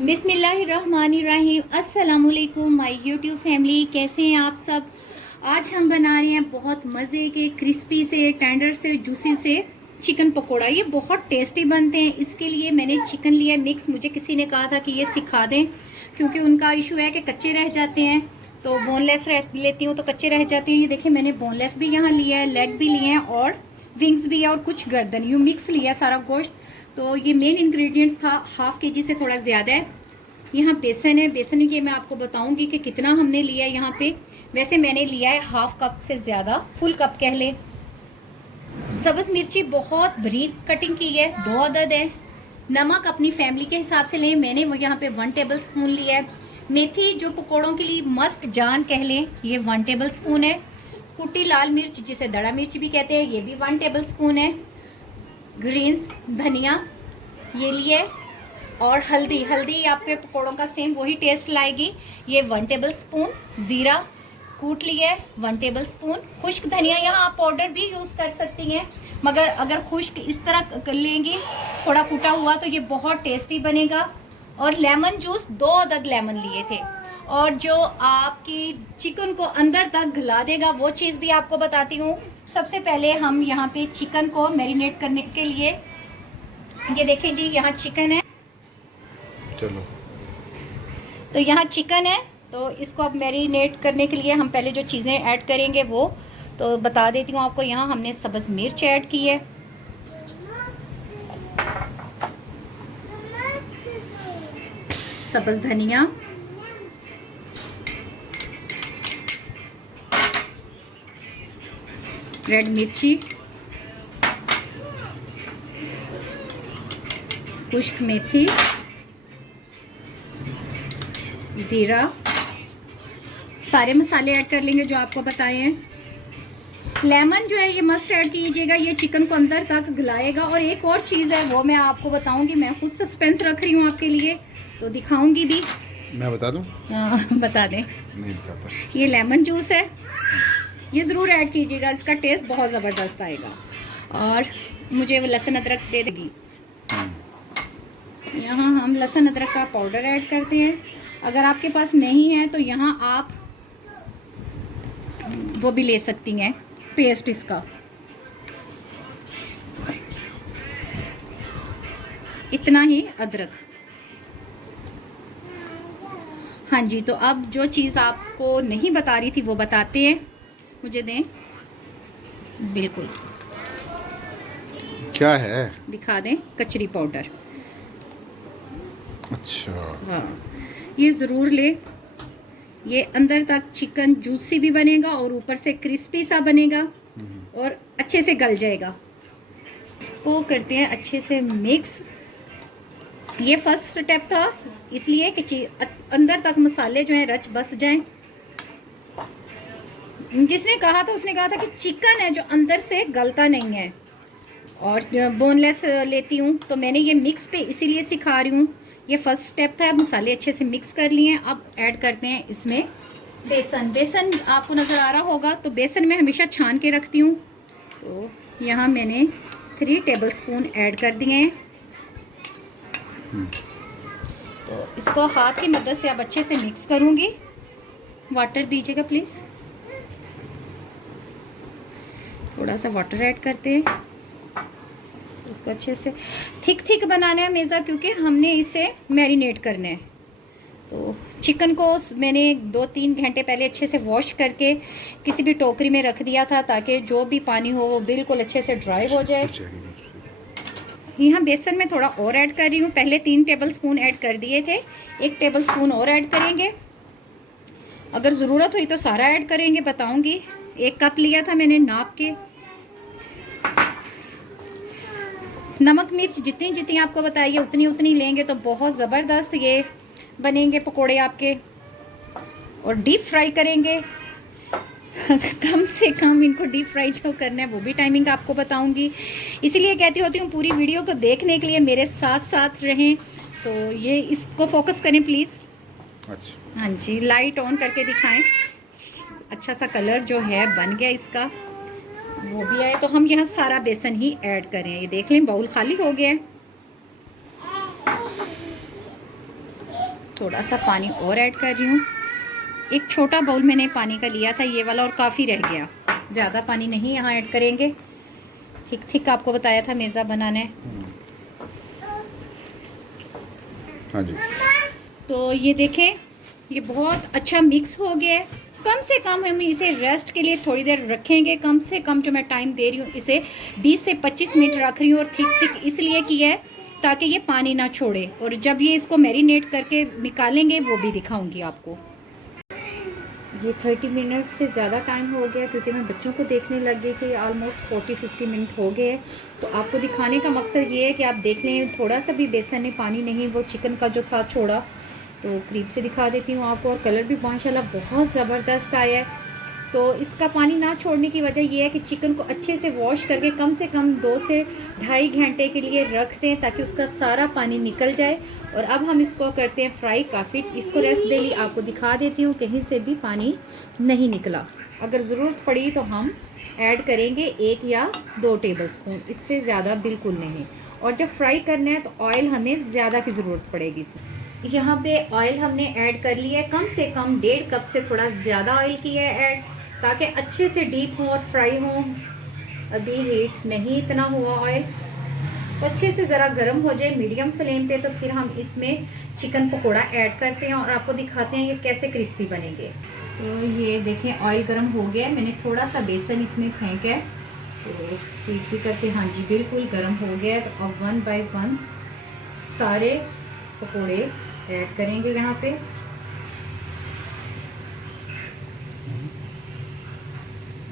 बिस्मिल्लाहिर्रहमानिर्रहीम। अस्सलामुअलैकुम my YouTube family, कैसे हैं आप सब। आज हम बना रहे हैं बहुत मज़े के क्रिस्पी से, टेंडर से, जूसी से चिकन पकोड़ा। ये बहुत टेस्टी बनते हैं। इसके लिए मैंने चिकन लिया मिक्स। मुझे किसी ने कहा था कि ये सिखा दें, क्योंकि उनका इशू है कि कच्चे रह जाते हैं, तो बोनलेस लेती हूँ तो कच्चे रह जाते हैं। ये देखिए, मैंने बोनलेस भी यहाँ लिया है, लेग भी लिए हैं और विंग्स भी है और कुछ गर्दन, यूँ मिक्स लिया सारा गोश्त। तो ये मेन इंग्रेडिएंट्स था, हाफ केजी से थोड़ा ज़्यादा है। यहाँ बेसन है, बेसन ये मैं आपको बताऊंगी कि कितना हमने लिया है यहाँ पे। वैसे मैंने लिया है हाफ कप से ज़्यादा, फुल कप कह ले। सब्ज़ मिर्ची बहुत बारीक कटिंग की है, 2 अदद है। नमक अपनी फैमिली के हिसाब से लें, मैंने वो यहाँ पे 1 टेबल स्पून लिया है। मेथी जो पकौड़ों के लिए मस्ट जान कह लें, ये 1 टेबल स्पून है। कुटी लाल मिर्च जिसे दड़ा मिर्च भी कहते हैं, ये भी 1 टेबल स्पून है। ग्रीन्स धनिया ये लिए, और हल्दी, हल्दी आपके पकौड़ों का सेम वही टेस्ट लाएगी, ये 1 टेबल स्पून। ज़ीरा कूट लिया है 1 टेबल स्पून। खुश्क धनिया यहाँ आप पाउडर भी यूज़ कर सकती हैं, मगर अगर खुश्क इस तरह कर लेंगी थोड़ा कूटा हुआ तो ये बहुत टेस्टी बनेगा। और लेमन जूस 2 अदद लेमन लिए थे। और जो आपकी चिकन को अंदर तक घुला देगा वो चीज़ भी आपको बताती हूँ। सबसे पहले हम यहाँ पे चिकन को मैरिनेट करने के लिए, ये देखें जी, यहाँ चिकन है। चलो, तो यहाँ चिकन है, तो इसको अब मैरिनेट करने के लिए हम पहले जो चीज़ें ऐड करेंगे वो तो बता देती हूँ आपको। यहाँ हमने सब्ज़ मिर्च ऐड की है, सब्ज़ धनिया, रेड मिर्ची, खुश्क मेथी, ज़ीरा, सारे मसाले ऐड कर लेंगे जो आपको बताए हैं। लेमन जो है ये मस्ट ऐड कीजिएगा, ये चिकन को अंदर तक घुलाएगा। और एक और चीज़ है वो मैं आपको बताऊंगी, मैं खुद सस्पेंस रख रही हूँ आपके लिए, तो दिखाऊंगी भी। मैं बता दूं? बता दें। नहीं बताता। ये लेमन जूस है, ये ज़रूर ऐड कीजिएगा, इसका टेस्ट बहुत ज़बरदस्त आएगा। और मुझे वो लहसुन अदरक दे देगी। यहाँ हम लहसुन अदरक का पाउडर ऐड करते हैं। अगर आपके पास नहीं है तो यहाँ आप वो भी ले सकती हैं, पेस्ट इसका। इतना ही अदरक। हाँ जी, तो अब जो चीज़ आपको नहीं बता रही थी वो बताते हैं, मुझे दें। बिल्कुल, क्या है? दिखा दें, कचरी पाउडर। अच्छा, हाँ, ये ज़रूर ले। ये अंदर तक चिकन जूसी भी बनेगा और ऊपर से क्रिस्पी सा बनेगा और अच्छे से गल जाएगा। इसको करते हैं अच्छे से मिक्स। ये फर्स्ट स्टेप था, इसलिए कि अंदर तक मसाले जो हैं रच बस जाएं। जिसने कहा था उसने कहा था कि चिकन है जो अंदर से गलता नहीं है, और बोनलेस लेती हूँ, तो मैंने ये मिक्स पे इसीलिए सिखा रही हूँ। ये फर्स्ट स्टेप था। मसाले अच्छे से मिक्स कर लिए हैं। अब ऐड करते हैं इसमें बेसन। बेसन आपको नज़र आ रहा होगा, तो बेसन मैं हमेशा छान के रखती हूँ। तो यहाँ मैंने 3 टेबल स्पून ऐड कर दिए हैं। तो इसको हाथ की मदद से अब अच्छे से मिक्स करूँगी। वाटर दीजिएगा प्लीज़, थोड़ा सा वाटर ऐड करते हैं। इसको अच्छे से थिक बनाना है मेज़ा, क्योंकि हमने इसे मैरिनेट करना है। तो चिकन को मैंने 2-3 घंटे पहले अच्छे से वॉश करके किसी भी टोकरी में रख दिया था, ताकि जो भी पानी हो वो बिल्कुल अच्छे से ड्राई हो जाए। यहाँ बेसन में थोड़ा और ऐड कर रही हूँ। पहले 3 टेबल स्पून ऐड कर दिए थे, 1 टेबल स्पून और ऐड करेंगे। अगर ज़रूरत हुई तो सारा ऐड करेंगे, बताऊँगी। 1 कप लिया था मैंने नाप के। नमक मिर्च जितनी जितनी आपको बताइए उतनी उतनी लेंगे तो बहुत ज़बरदस्त ये बनेंगे पकोड़े आपके। और डीप फ्राई करेंगे कम से कम इनको डीप फ्राई जो करना है वो भी टाइमिंग आपको बताऊंगी। इसीलिए कहती होती हूँ पूरी वीडियो को देखने के लिए मेरे साथ साथ रहें। तो ये इसको फोकस करें प्लीज़। अच्छा, हाँ जी, लाइट ऑन करके दिखाएं। अच्छा सा कलर जो है बन गया इसका, वो भी आए। तो हम यहाँ सारा बेसन ही ऐड करें। ये देख लें, बाउल खाली हो गया है। थोड़ा सा पानी और ऐड कर रही हूँ। एक छोटा बाउल मैंने पानी का लिया था ये वाला और काफ़ी रह गया, ज़्यादा पानी नहीं यहाँ ऐड करेंगे। थिक थिक आपको बताया था मेज़ा बनाना है। हाँ जी। तो ये देखें, ये बहुत अच्छा मिक्स हो गया है। कम से कम हम इसे रेस्ट के लिए थोड़ी देर रखेंगे। कम से कम जो मैं टाइम दे रही हूँ इसे 20 से 25 मिनट रख रही हूँ। और थिक थिक इसलिए किया है ताकि ये पानी ना छोड़े। और जब ये इसको मैरिनेट करके निकालेंगे वो भी दिखाऊंगी आपको। ये 30 मिनट से ज़्यादा टाइम हो गया क्योंकि मैं बच्चों को देखने लग गई थी। ऑलमोस्ट 40-50 मिनट हो गए। तो आपको दिखाने का मकसद ये है कि आप देख लें थोड़ा सा भी बेसन ने पानी नहीं वो चिकन का जो था छोड़ा। तो करीब से दिखा देती हूँ आपको। और कलर भी माशाल्लाह बहुत ज़बरदस्त आया है। तो इसका पानी ना छोड़ने की वजह यह है कि चिकन को अच्छे से वॉश करके कम से कम 2 से ढाई घंटे के लिए रख दें ताकि उसका सारा पानी निकल जाए। और अब हम इसको करते हैं फ्राई। काफ़ी इसको रेस्ट दे ली। आपको दिखा देती हूँ कहीं से भी पानी नहीं निकला। अगर ज़रूरत पड़ी तो हम ऐड करेंगे 1 या 2 टेबलस्पून, इससे ज़्यादा बिल्कुल नहीं। और जब फ्राई करना है तो ऑयल हमें ज़्यादा की ज़रूरत पड़ेगी। यहाँ पे ऑयल हमने ऐड कर लिया है, कम से कम 1.5 कप से थोड़ा ज़्यादा ऑयल किया है ऐड, ताकि अच्छे से डीप हो और फ्राई हो। अभी हीट नहीं इतना हुआ ऑयल, तो अच्छे से ज़रा गर्म हो जाए मीडियम फ्लेम पे। तो फिर हम इसमें चिकन पकोड़ा ऐड करते हैं और आपको दिखाते हैं ये कैसे क्रिस्पी बनेंगे। तो ये देखें ऑयल गर्म हो गया। मैंने थोड़ा सा बेसन इसमें फेंका है, तो हीट भी करके, हाँ जी बिल्कुल गर्म हो गया है। तो अब 1 बाय 1 सारे पकोड़े ऐड करेंगे यहाँ पे।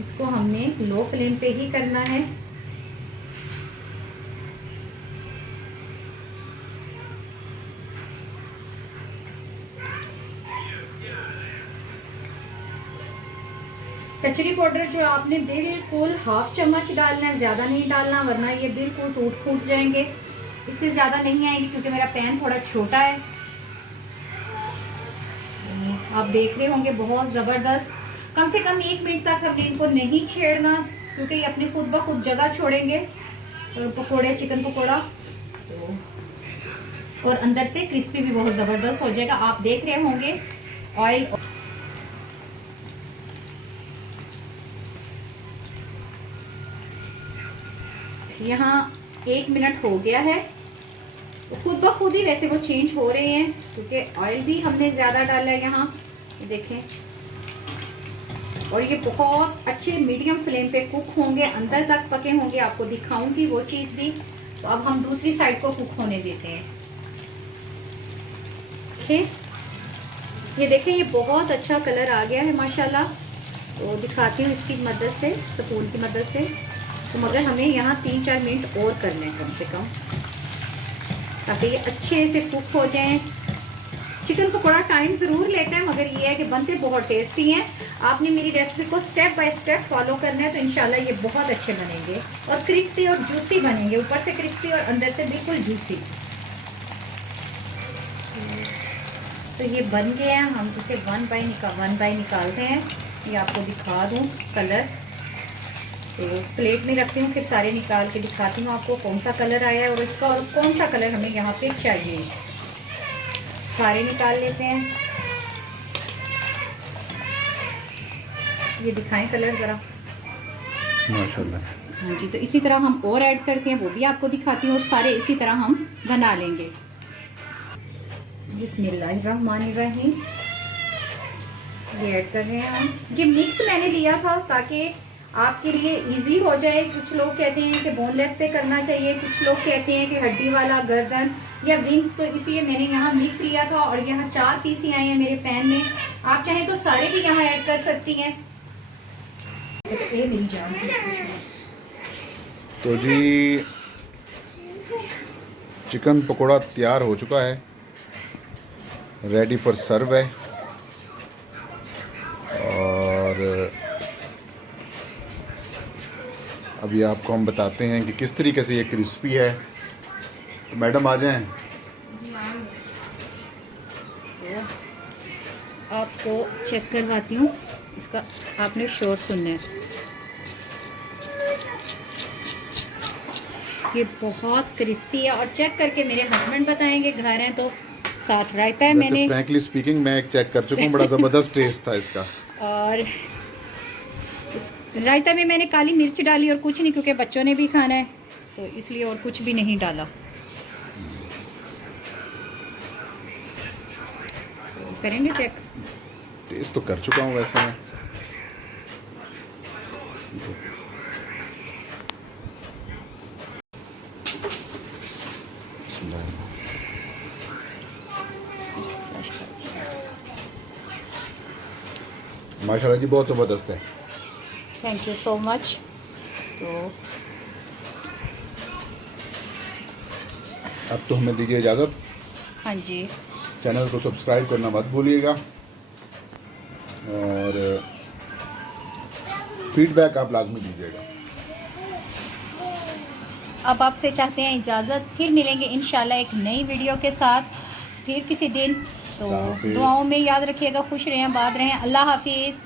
इसको हमने लो फ्लेम पे ही करना है। कचरी पाउडर जो आपने बिल्कुल 1/2 चम्मच डालना है, ज़्यादा नहीं डालना वरना ये बिल्कुल टूट फूट जाएंगे। इससे ज़्यादा नहीं आएंगे क्योंकि मेरा पैन थोड़ा छोटा है। आप देख रहे होंगे बहुत ज़बरदस्त। कम से कम 1 मिनट तक हमने इनको नहीं छेड़ना क्योंकि ये अपनी खुद ब खुद जगह छोड़ेंगे पकोड़े, चिकन पकोड़ा। तो और अंदर से क्रिस्पी भी बहुत ज़बरदस्त हो जाएगा। आप देख रहे होंगे ऑयल यहाँ 1 मिनट हो गया है। तो खुद ब खुद ही वैसे वो चेंज हो रहे हैं क्योंकि ऑयल भी हमने ज़्यादा डाला है यहाँ, देखें। और ये बहुत अच्छे मीडियम फ्लेम पे कुक होंगे, अंदर तक पके होंगे। आपको दिखाऊंगी वो चीज़ भी। तो अब हम दूसरी साइड को कुक होने देते हैं। ठीक, ये देखें ये बहुत अच्छा कलर आ गया है माशाल्लाह। तो दिखाती हूँ इसकी मदद से, स्पून की मदद से। तो मगर हमें यहाँ 3-4 मिनट और करने हैं कम से कम, ताकि ये अच्छे से कुक हो जाएं। चिकन पकोड़ा टाइम ज़रूर लेता है मगर ये है कि बनते बहुत टेस्टी हैं। आपने मेरी रेसिपी को स्टेप बाय स्टेप फॉलो करना है तो इंशाल्लाह ये बहुत अच्छे बनेंगे और क्रिस्पी और जूसी बनेंगे। ऊपर से क्रिस्पी और अंदर से बिल्कुल जूसी। तो ये बन गया है। हम इसे 1 बाय निकालते हैं। ये आपको दिखा दूँ कलर। तो प्लेट में रखती हूँ, फिर सारे निकाल के दिखाती हूँ आपको कौन सा कलर आया है और इसका और कौन सा कलर हमें यहाँ पे चाहिए। सारे निकाल लेते हैं। ये दिखाएं कलर ज़रा, माशाल्लाह। हाँ जी। तो इसी तरह हम और ऐड करते हैं, वो भी आपको दिखाती हूँ। और सारे इसी तरह हम बना लेंगे। बिस्मिल्लाहिर्रहमानिर्रहीम। ये ऐड कर रहे हैं हम। ये मिक्स मैंने लिया था ताकि आपके लिए इजी हो जाए। कुछ लोग कहते हैं कि बोनलेस पे करना चाहिए, कुछ लोग कहते हैं कि हड्डी वाला, गर्दन या विंग्स। तो इसलिए मैंने यहाँ मिक्स लिया था और यहाँ 4 पीस ही आए हैं मेरे पैन में। आप चाहें तो सारे भी यहाँ ऐड कर सकती हैं। तो ये मिल जाए। तो जी चिकन पकोड़ा तैयार हो चुका है, रेडी फॉर सर्व है। और अभी आपको हम बताते हैं कि किस तरीके से ये क्रिस्पी है। तो मैडम आ जाएं। तो आपको चेक करवाती हूँ इसका, आपने शोर सुनना है। ये बहुत क्रिस्पी है और चेक करके मेरे हस्बैंड बताएंगे, घर हैं तो साथ रायता है वैसे मैंने, फ्रैंकली स्पीकिंग मैं एक चेक कर चुका हूँ, बड़ा ज़बरदस्त टेस्ट था इसका। और रायता में मैंने काली मिर्च डाली और कुछ नहीं, क्योंकि बच्चों ने भी खाना है तो इसलिए, और कुछ भी नहीं डाला। करेंगे चेक। टेस्ट तो कर चुका हूँ वैसे मैं। माशाल्लाह जी बहुत ज़बरदस्त है। Thank you so much. तो अब तो हमें दीजिए इजाज़त। हाँ जी, चैनल को सब्सक्राइब करना मत भूलिएगा, और फीडबैक आप लाजमी दीजिएगा। अब आपसे चाहते हैं इजाज़त, फिर मिलेंगे इंशाल्लाह एक नई वीडियो के साथ फिर किसी दिन। तो अल्लाह हाफिज़। दुआओं में याद रखिएगा, खुश रहें, आबाद रहें। अल्लाह हाफिज़।